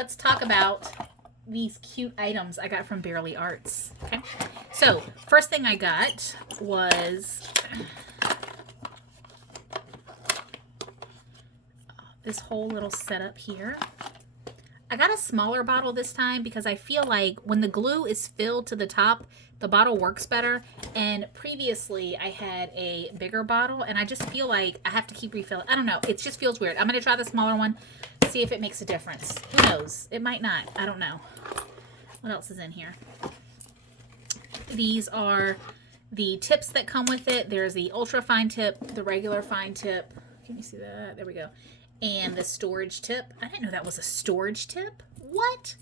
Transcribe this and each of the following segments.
let's talk about these cute items I got from Barely Arts. Okay, so first thing I got was this whole little setup here. I got a smaller bottle this time because I feel like when the glue is filled to the top, the bottle works better. And previously I had a bigger bottle and I just feel like I have to keep refilling. I don't know. It just feels weird. I'm going to try the smaller one, see if it makes a difference. Who knows? It might not. I don't know. What else is in here? These are the tips that come with it. There's the ultra fine tip, the regular fine tip. Can you see that? There we go. And the storage tip. I didn't know that was a storage tip. What?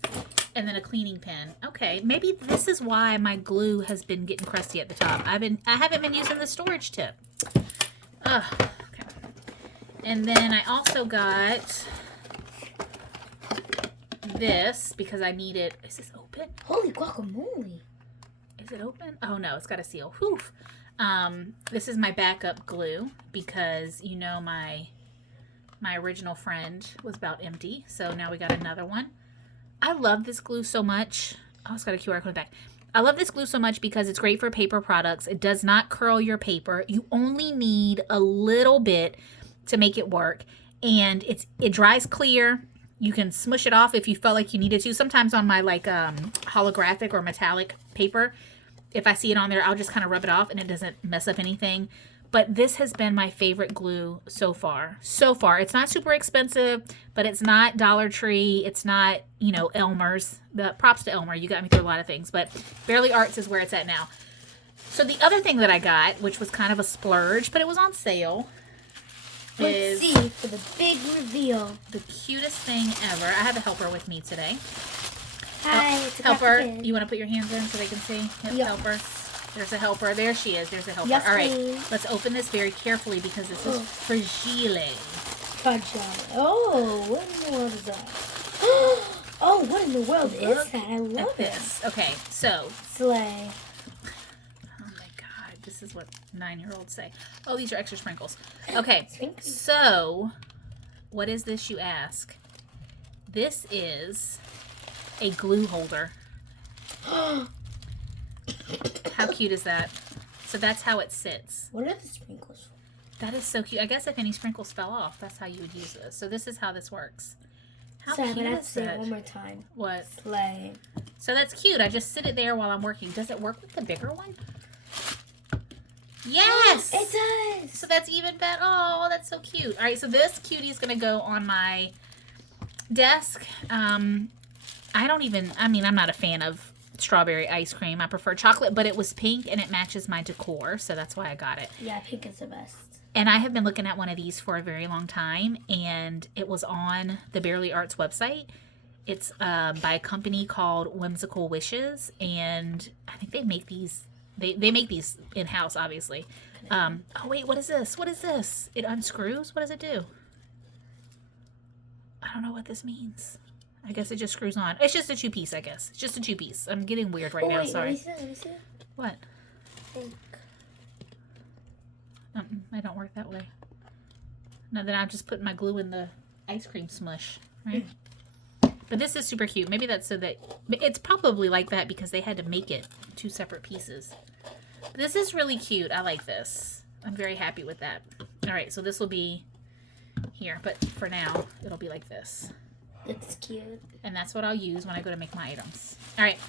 And then a cleaning pen. Okay, maybe this is why my glue has been getting crusty at the top. I haven't been using the storage tip. Ugh. Okay. And then I also got this because I need it. Is this open? Holy guacamole. Is it open? Oh no, it's got a seal. Whew. This is my backup glue because you know my original friend was about empty, so now we got another one. I love this glue so much. Oh, it's got a QR code back. I love this glue so much because it's great for paper products. It does not curl your paper. You only need a little bit to make it work, and it dries clear. You can smush it off if you felt like you needed to. Sometimes on my holographic or metallic paper, if I see it on there, I'll just kind of rub it off and it doesn't mess up anything. But this has been my favorite glue so far. So far. It's not super expensive, but it's not Dollar Tree. It's not, Elmer's. The props to Elmer. You got me through a lot of things. But Barely Arts is where it's at now. So the other thing that I got, which was kind of a splurge, but it was on sale, Let's see for the big reveal. The cutest thing ever. I have a helper with me today. Hi, it's a helper. kid. You want to put your hands in so they can see? Yep, Yep. Helper. There's a helper. There she is. There's a helper. Yes, all right. queen. Let's open this very carefully because this is fragile. Fragile. Oh, what in the world is that? Oh, what in the world is that? I love this. Okay, so. Slay. Oh my God. This is what 9-year-olds say. Oh, these are extra sprinkles. Okay. Sprinkles. So, what is this, you ask? This is a glue holder. How cute is that? So that's how it sits. What are the sprinkles for? That is so cute. I guess if any sprinkles fell off, that's how you would use this. So this is how this works. How Sorry, cute but I have is to say it that? one more time. What? Slay. So that's cute. I just sit it there while I'm working. Does it work with the bigger one? Yes! It does! So that's even better. Oh, that's so cute. All right, so this cutie is going to go on my desk. I'm not a fan of strawberry ice cream. I prefer chocolate, but it was pink and it matches my decor, so that's why I got it. Yeah, pink is the best. And I have been looking at one of these for a very long time, and it was on the Barely Arts website. It's by a company called Whimsical Wishes, and I think they make these. They make these in-house, obviously. Oh, wait, what is this? What is this? It unscrews? What does it do? I don't know what this means. I guess it just screws on. It's just a 2-piece, I guess. It's just a 2-piece. I'm getting weird right now, sorry. Let me see. What? Think. I don't work that way. No, then I'm just putting my glue in the ice cream smush, right? But this is super cute. Maybe that's so that... It's probably like that because they had to make it 2 separate pieces. But this is really cute. I like this. I'm very happy with that. All right, so this will be here. But for now, it'll be like this. It's cute. And that's what I'll use when I go to make my items. All right,